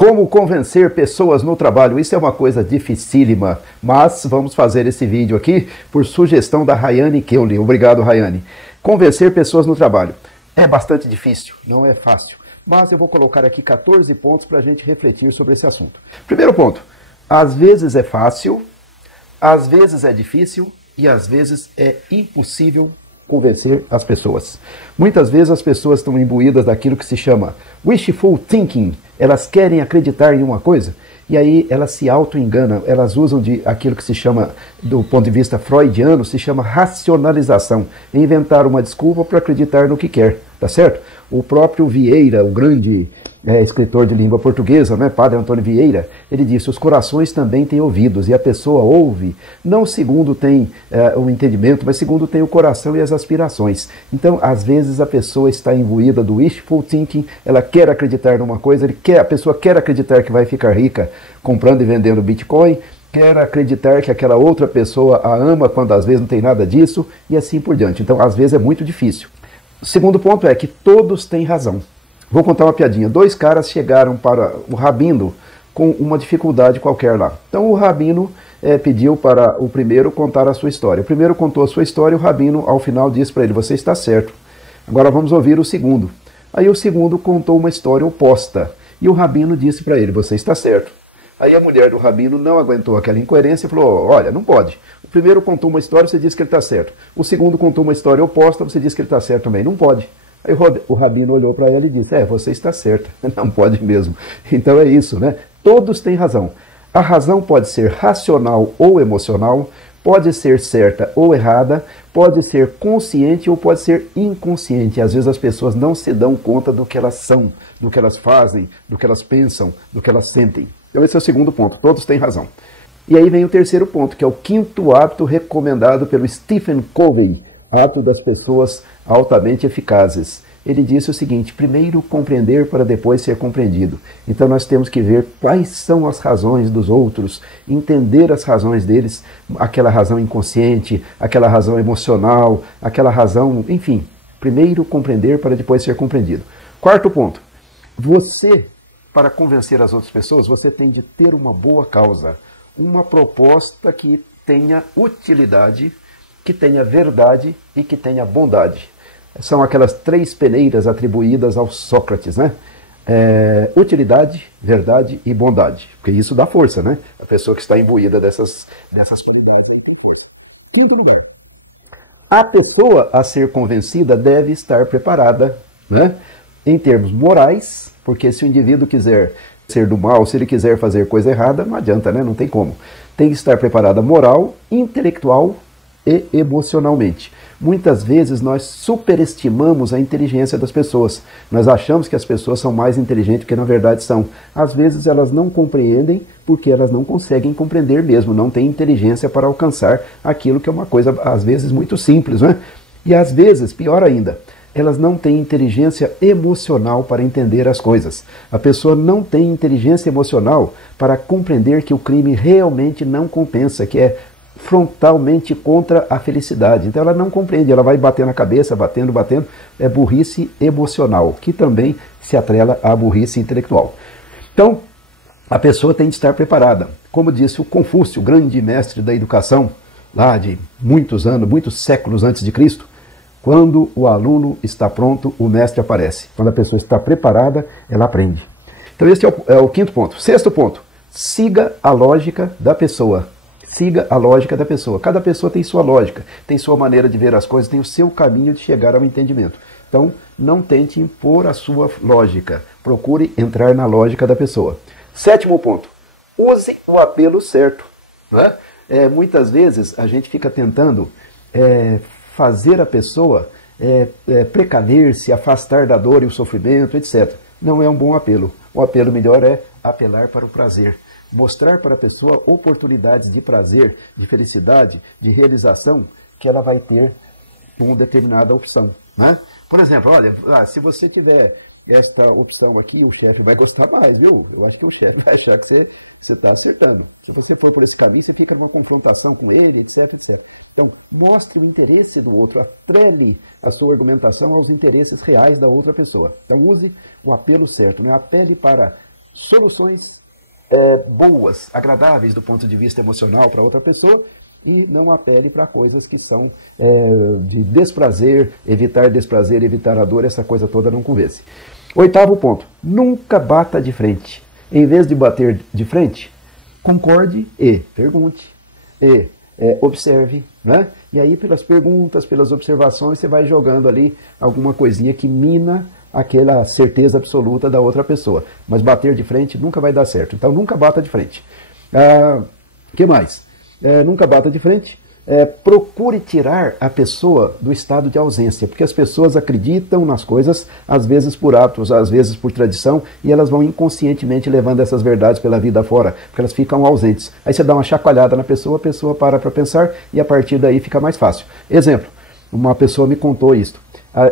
Como convencer pessoas no trabalho? Isso é uma coisa dificílima, mas vamos fazer esse vídeo aqui por sugestão da Rayane Keuli. Obrigado, Rayane. Convencer pessoas no trabalho é bastante difícil, não é fácil, mas eu vou colocar aqui 14 pontos para a gente refletir sobre esse assunto. Primeiro ponto, às vezes é fácil, às vezes é difícil e às vezes é impossível convencer as pessoas. Muitas vezes as pessoas estão imbuídas daquilo que se chama wishful thinking. Elas querem acreditar em uma coisa e aí elas se auto-enganam, elas usam de aquilo que se chama, do ponto de vista freudiano, se chama racionalização, inventar uma desculpa para acreditar no que quer, tá certo? O próprio Vieira, o grande escritor de língua portuguesa, né, Padre Antônio Vieira, ele disse, os corações também têm ouvidos, e a pessoa ouve, não segundo tem o entendimento, mas segundo tem o coração e as aspirações. Então, às vezes a pessoa está imbuída do wishful thinking, ela quer acreditar numa coisa, a pessoa quer acreditar que vai ficar rica comprando e vendendo Bitcoin, quer acreditar que aquela outra pessoa a ama quando às vezes não tem nada disso, e assim por diante. Então, às vezes é muito difícil. O segundo ponto é que todos têm razão. Vou contar uma piadinha. Dois caras chegaram para o rabino com uma dificuldade qualquer lá. Então o rabino pediu para o primeiro contar a sua história. O primeiro contou a sua história e o rabino ao final disse para ele, você está certo. Agora vamos ouvir o segundo. Aí o segundo contou uma história oposta e o rabino disse para ele, você está certo. Aí a mulher do rabino não aguentou aquela incoerência e falou, olha, não pode. O primeiro contou uma história, você disse que ele está certo. O segundo contou uma história oposta, você disse que ele está certo também. Não pode. Aí o rabino olhou para ela e disse, você está certa. Não pode mesmo. Então é isso, né? Todos têm razão. A razão pode ser racional ou emocional, pode ser certa ou errada, pode ser consciente ou pode ser inconsciente. Às vezes as pessoas não se dão conta do que elas são, do que elas fazem, do que elas pensam, do que elas sentem. Então esse é o segundo ponto, todos têm razão. E aí vem o terceiro ponto, que é o quinto hábito recomendado pelo Stephen Covey, hábito das pessoas altamente eficazes. Ele disse o seguinte, primeiro compreender para depois ser compreendido. Então nós temos que ver quais são as razões dos outros, entender as razões deles, aquela razão inconsciente, aquela razão emocional, aquela razão, enfim. Primeiro compreender para depois ser compreendido. Quarto ponto, você, para convencer as outras pessoas, você tem de ter uma boa causa, uma proposta que tenha utilidade, que tenha verdade e que tenha bondade. São aquelas três peneiras atribuídas ao Sócrates, né? Utilidade, verdade e bondade. Porque isso dá força, né? A pessoa que está imbuída dessas qualidades aí tem força. Quinto lugar, a pessoa a ser convencida deve estar preparada, né? Em termos morais, porque se o indivíduo quiser ser do mal, se ele quiser fazer coisa errada, não adianta, né? Não tem como. Tem que estar preparada moral, intelectual e emocionalmente. Muitas vezes nós superestimamos a inteligência das pessoas. Nós achamos que as pessoas são mais inteligentes do que na verdade são. Às vezes elas não compreendem porque elas não conseguem compreender mesmo, não têm inteligência para alcançar aquilo que é uma coisa às vezes muito simples, né? E às vezes, pior ainda, elas não têm inteligência emocional para entender as coisas. A pessoa não tem inteligência emocional para compreender que o crime realmente não compensa, que é frontalmente contra a felicidade. Então ela não compreende, ela vai batendo na cabeça, batendo, é burrice emocional, que também se atrela à burrice intelectual. Então, a pessoa tem de estar preparada. Como disse o Confúcio, grande mestre da educação, lá de muitos anos, muitos séculos antes de Cristo, quando o aluno está pronto, o mestre aparece. Quando a pessoa está preparada, ela aprende. Então este é o quinto ponto. Sexto ponto, siga a lógica da pessoa. Siga a lógica da pessoa. Cada pessoa tem sua lógica, tem sua maneira de ver as coisas, tem o seu caminho de chegar ao entendimento. Então, não tente impor a sua lógica. Procure entrar na lógica da pessoa. Sétimo ponto. Use o apelo certo. Né? Muitas vezes a gente fica tentando fazer a pessoa precaver-se, afastar da dor e o sofrimento, etc. Não é um bom apelo. O apelo melhor é apelar para o prazer. Mostrar para a pessoa oportunidades de prazer, de felicidade, de realização que ela vai ter com determinada opção. Né? Por exemplo, olha, se você tiver esta opção aqui, o chefe vai gostar mais, viu? Eu acho que o chefe vai achar que você está acertando. Se você for por esse caminho, você fica numa confrontação com ele, etc, etc. Então, mostre o interesse do outro, atrele a sua argumentação aos interesses reais da outra pessoa. Então, use o apelo certo, né? Apele para soluções boas, agradáveis do ponto de vista emocional para outra pessoa, e não apele para coisas que são de desprazer, evitar a dor, essa coisa toda não convence. 8º ponto, nunca bata de frente. Em vez de bater de frente, concorde e pergunte, e observe, né? E aí pelas perguntas, pelas observações, você vai jogando ali alguma coisinha que mina aquela certeza absoluta da outra pessoa. Mas bater de frente nunca vai dar certo, então nunca bata de frente. Que mais? Nunca bata de frente. Procure tirar a pessoa do estado de ausência, porque as pessoas acreditam nas coisas, às vezes por hábitos, às vezes por tradição, e elas vão inconscientemente levando essas verdades pela vida fora, porque elas ficam ausentes. Aí você dá uma chacoalhada na pessoa, a pessoa para pensar, e a partir daí fica mais fácil. Exemplo, uma pessoa me contou isto.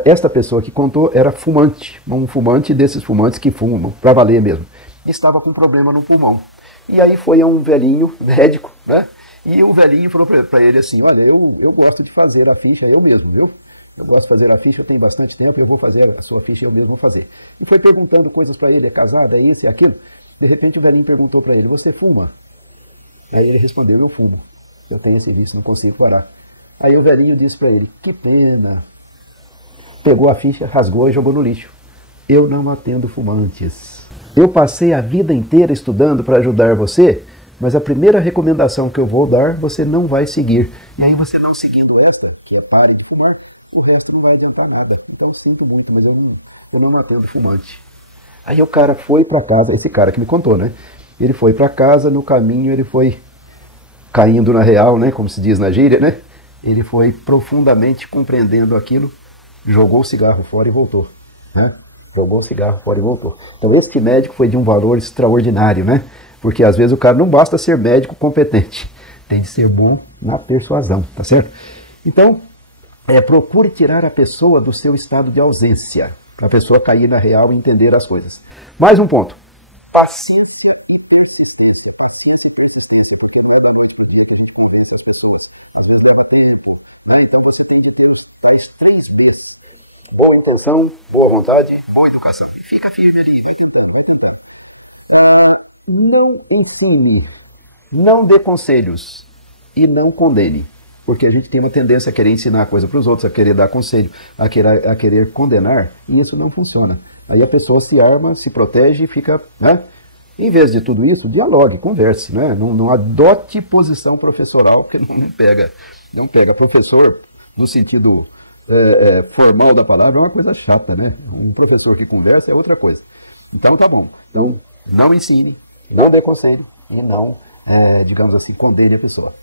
Esta pessoa que contou era fumante, um fumante desses fumantes que fumam, para valer mesmo, e estava com problema no pulmão. E aí foi a um velhinho médico, né? E o velhinho falou para ele assim, olha, eu gosto de fazer a ficha eu mesmo, viu? Eu gosto de fazer a ficha, eu tenho bastante tempo, eu vou fazer a sua ficha eu mesmo vou fazer. E foi perguntando coisas para ele, é casado, é isso, é aquilo. De repente o velhinho perguntou para ele, você fuma? Aí ele respondeu, eu fumo. Eu tenho esse vício, não consigo parar. Aí o velhinho disse para ele, que pena. Pegou a ficha, rasgou e jogou no lixo. Eu não atendo fumantes. Eu passei a vida inteira estudando para ajudar você, mas a primeira recomendação que eu vou dar, você não vai seguir. E aí você não seguindo esta, que é pare de fumar, o resto não vai adiantar nada. Então sinto muito, mas eu não atendo fumante. Aí o cara foi para casa, esse cara que me contou, né? Ele foi para casa, no caminho ele foi caindo na real, né? Como se diz na gíria, né? Ele foi profundamente compreendendo aquilo, jogou o cigarro fora e voltou, né? Jogou o cigarro fora e voltou. Então este médico foi de um valor extraordinário, né? Porque às vezes o cara não basta ser médico competente, tem de ser bom na persuasão, tá certo? Então, procure tirar a pessoa do seu estado de ausência, para a pessoa cair na real e entender as coisas. Mais um ponto, paciência e persistência. Paciência e persistência, porque não é da noite para o dia que a gente convence as pessoas. Às vezes leva tempo, né? Então você tem de ter os tais 3 Bs. Boa intenção, boa vontade, boa educação. E fica firme ali, vai tentando, vai tentando. Não ensine, não dê conselhos e não condene, porque a gente tem uma tendência a querer ensinar coisa para os outros, a querer dar conselho, a querer condenar, e isso não funciona. Aí a pessoa se arma, se protege e fica, né? Em vez de tudo isso, dialogue, converse, né? Não adote posição professoral, porque não pega. Professor, no sentido formal da palavra, é uma coisa chata, né? Um professor que conversa é outra coisa. Então tá bom, então não ensine, não dê conselho e não, digamos assim, condene a pessoa.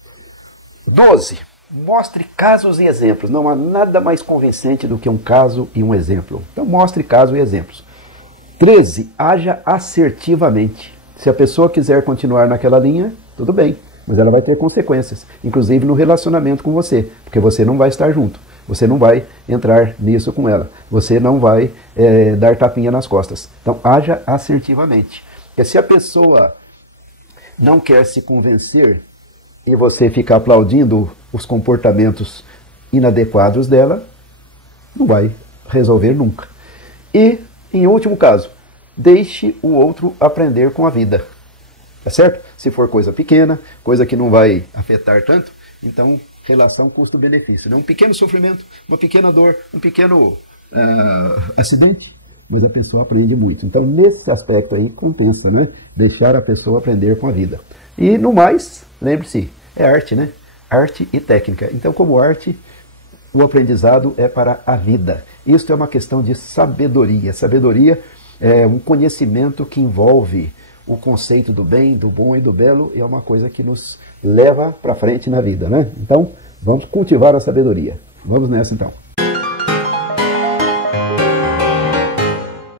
12. Mostre casos e exemplos. Não há nada mais convincente do que um caso e um exemplo. Então mostre casos e exemplos. 13. Haja assertivamente. Se a pessoa quiser continuar naquela linha, tudo bem, mas ela vai ter consequências, inclusive no relacionamento com você, porque você não vai estar junto. Você não vai entrar nisso com ela. Você não vai dar tapinha nas costas. Então haja assertivamente. Porque se a pessoa não quer se convencer e você ficar aplaudindo os comportamentos inadequados dela, não vai resolver nunca. E, em último caso, deixe o outro aprender com a vida. Tá certo? Se for coisa pequena, coisa que não vai afetar tanto, então relação custo-benefício. Um pequeno sofrimento, uma pequena dor, um pequeno acidente, mas a pessoa aprende muito. Então, nesse aspecto aí, compensa, né? Deixar a pessoa aprender com a vida. E, no mais, lembre-se, é arte, né? Arte e técnica. Então, como arte, o aprendizado é para a vida. Isto é uma questão de sabedoria. Sabedoria é um conhecimento que envolve o conceito do bem, do bom e do belo, e é uma coisa que nos leva para frente na vida, né? Então, vamos cultivar a sabedoria. Vamos nessa, então.